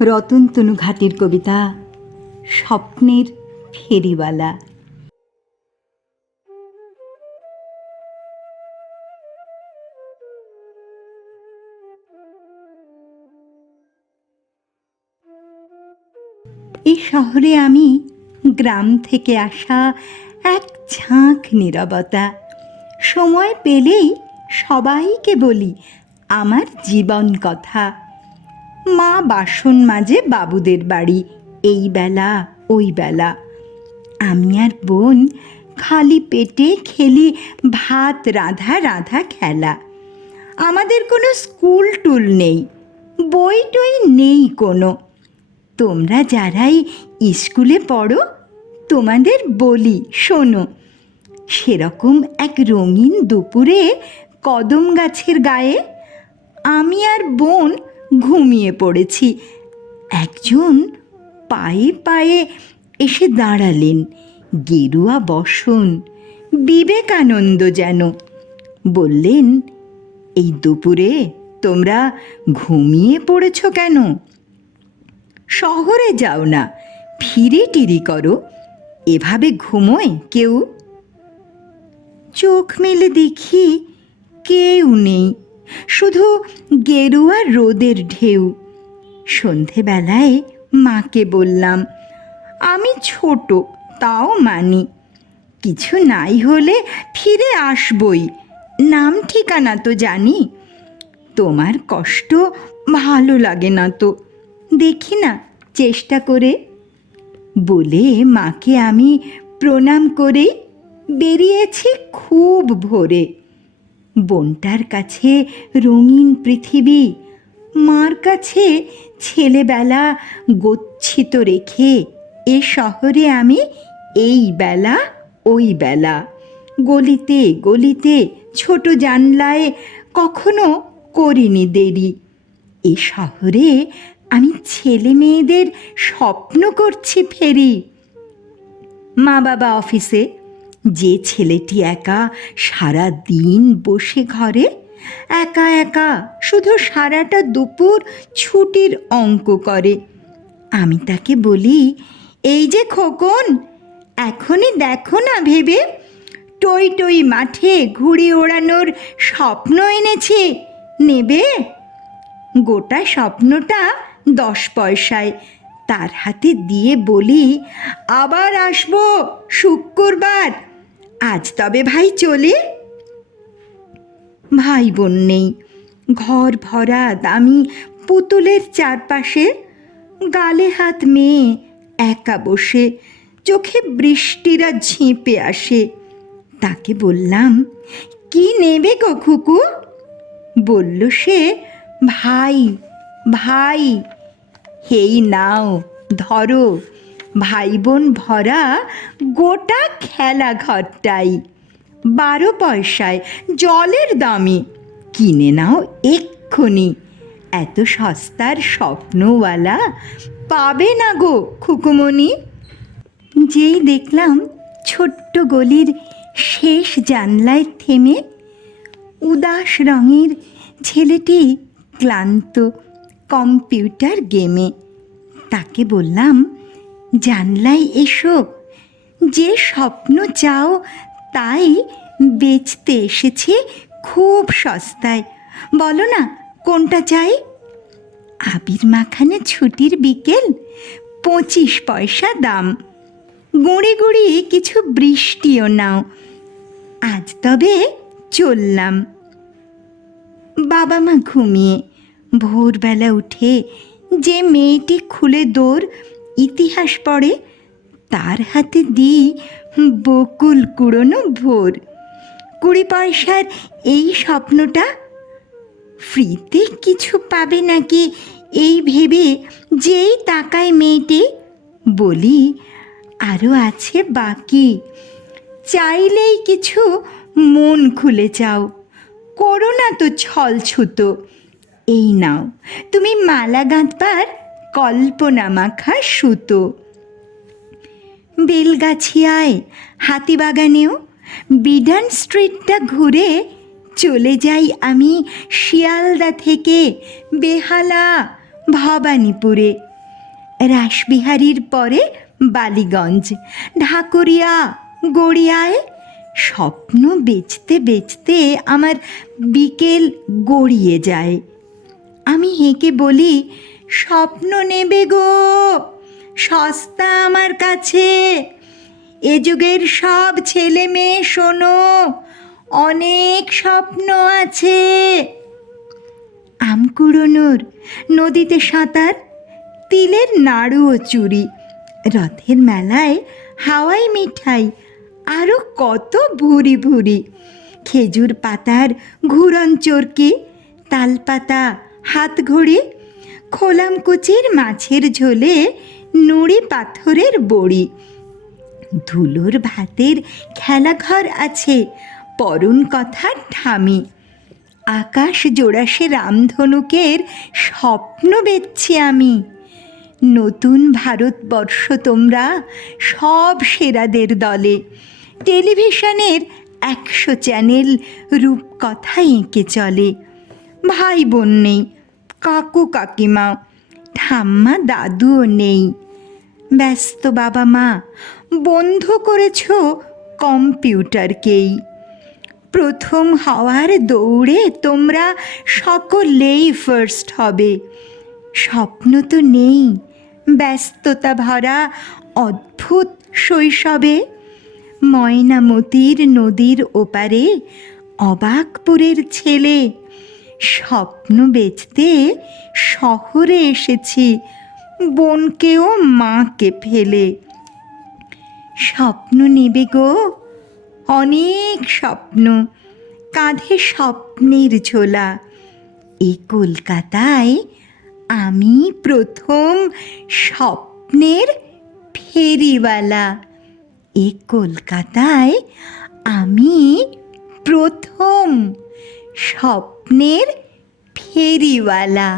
রতনতনু ঘাটের কবিতা, স্বপ্নের ফেরিওয়ালা। এই শহরে আমি গ্রাম থেকে আসা এক ঝাঁক নীরবতা। সময় পেলেই সবাইকে বলি আমার জীবন কথা। মা বাসন মাজে বাবুদের বাড়ি। এই বেলা, ওই বেলা। আমি আর বোন খালি পেটে খেলি ভাত, রাধা রাধা খেলা। আমাদের কোনো স্কুল টুল নেই, বই টই নেই কোনো। তোমরা যারাই স্কুলে পড়ো, তোমাদের বলি, শোনো। সেরকম এক রঙিন দুপুরে কদম গাছের গায়ে আমি আর বোন ঘুমিয়ে পড়েছি। একজন পায়ে পায়ে এসে দাঁড়ালেন, গেরুয়া বসন, বিবেকানন্দ যেন। বললেন, এই দুপুরে তোমরা ঘুমিয়ে পড়েছ কেন? শহরে যাও না, ফিরে টিরি করো, এভাবে ঘুমোয় কেউ? চোখ মেলে দেখি কেউ নেই। শুধু গেরুয়া রোদের ঢেউ। সন্ধেবেলায় মাকে বললাম, আমি ছোট, তাও মানি। কিছু নাই হলে ফিরে আসবই। নাম ঠিকানা তো জানি। তোমার কষ্ট ভালো লাগে না তো। দেখি না, চেষ্টা করে। বলে মাকে আমি প্রণাম করেই বেরিয়েছি খুব ভোরে। বোনটার কাছে রঙিন পৃথিবী, মার কাছে ছেলেবেলা গচ্ছিত রেখে, এ শহরে আমি এই বেলা, ওই বেলা, গলিতে গলিতে, ছোট জানলায় কখনো করিনি দেরি। এ শহরে আমি ছেলে মেয়েদের স্বপ্ন করছি ফেরি। মা বাবা অফিসে? যে ছেলেটি একা সারা দিন বসে ঘরে, একা একা শুধু সারাটা দুপুর ছুটির অঙ্ক করে। আমি তাকে বলি, এই যে খোকন, এখনই দেখো না ভেবে। টই টই মাঠে ঘুড়ি ওড়ানোর স্বপ্ন এনেছে, নেবে? গোটা স্বপ্নটা দশ পয়সায়। তার হাতে দিয়ে বলি, আবার আসব শুক্রবার। আজ তবে ভাই চলে? ভাই বোন নেই, ঘর ভরা দামি পুতুলের চারপাশে, গালে হাত মেয়ে একা বসে, চোখে বৃষ্টিরা ঝেঁপে আসে। তাকে বললাম, কি নেবে গো খুকু বলল সে, ভাই ভাই, হেই নাও, ধরো। ভাই বোন ভরা গোটা খেলা ঘরটাই। বারো পয়সায় জলের দামে কিনে নাও এক্ষুনি। এত সস্তার স্বপ্নওয়ালা পাবে না গো খুকুমণি। যেই দেখলাম ছোট্ট গলির শেষ জানলায় থেমে উদাস রঙের ছেলেটি ক্লান্ত কম্পিউটার গেমে। তাকে বললাম জানলায় এসো যে স্বপ্ন চাও তাই বেচতে এসেছে খুব সস্তায়। বলো না, কোনটা চাই? আবির মাখানে ছুটির বিকেল, পঁচিশ পয়সা দাম। গুঁড়ি গুঁড়ি কিছু বৃষ্টিও নাও। আজ তবে চললাম। বাবা মা ঘুমিয়ে ভোরবেলা উঠে যে মেয়েটি খুলে দৌড় ইতিহাস পড়ে, তার হাতে দিই বকুল কুড়োনো ভোর। কুড়ি পয়সার এই স্বপ্নটা ফ্রিতে কিছু পাবে নাকি এই ভেবে যেই তাকায় মেয়েটি বলি আরও আছে বাকি। চাইলেই কিছু মন খুলে চাও। করো না তো ছল ছুতো। এই নাও, তুমি মালা গাঁথবার কল্পনা মাখা সুতো। বেলগাছিয়ায়, হাতিবাগানেও বিডান স্ট্রিটটা ঘুরে চলে যাই আমি শিয়ালদা থেকে বেহালা, ভবানীপুরে। রাসবিহারীর পরে বালিগঞ্জ, ঢাকুরিয়া, গড়িয়ায় স্বপ্ন বেচতে বেচতে আমার বিকেল গড়িয়ে যায়। আমি হেঁকে বলি স্বপ্ন নেবে গো। সস্তা আমার কাছে। এ যুগের সব ছেলে মেয়ে শোনো, অনেক স্বপ্ন আছে। আম কুড়োনোর নদীতে সাঁতার, তিলের নাড়ু ও চুরি। রথের মেলায় হাওয়াই মিঠাই আরও কত ভুরি ভুরি। খেজুর পাতার ঘুরন চরকি, তালপাতা হাত ঘড়ি খোলাম কুচির মাছের ঝোলে নুড়ি পাথরের বড়ি। ধুলোর ভাতের খেলাঘর আছে, পরন কথার ঠামি। আকাশ জোড়াসে রামধনুকের স্বপ্ন বেচছি আমি। নতুন ভারতবর্ষ তোমরা সব সেরাদের দলে। টেলিভিশনের একশো চ্যানেল রূপকথা এঁকে চলে। ভাই বোন নেই কাকু কাকিমা, ঠাম্মা দাদুও নেই। ব্যস্ত বাবা মা, বন্ধ করেছ কম্পিউটারকেই। প্রথম হওয়ার দৌড়ে তোমরা সকলেই ফার্স্ট হবে। স্বপ্ন তো নেই, ব্যস্ততা ভরা অদ্ভুত শৈশবে। ময়নামতির নদীর ওপারে অবাকপুরের ছেলে স্বপ্ন বেচতে শহরে এসেছি, বোনকেও মাকে ফেলে। স্বপ্ন নেবে গো, অনেক স্বপ্ন, কাঁধে স্বপ্নের ঝোলা। এই কলকাতায় আমি প্রথম স্বপ্নের ফেরিওয়ালা। এ কলকাতায় আমি প্রথম স্বপ্নের ফেরিওয়ালা।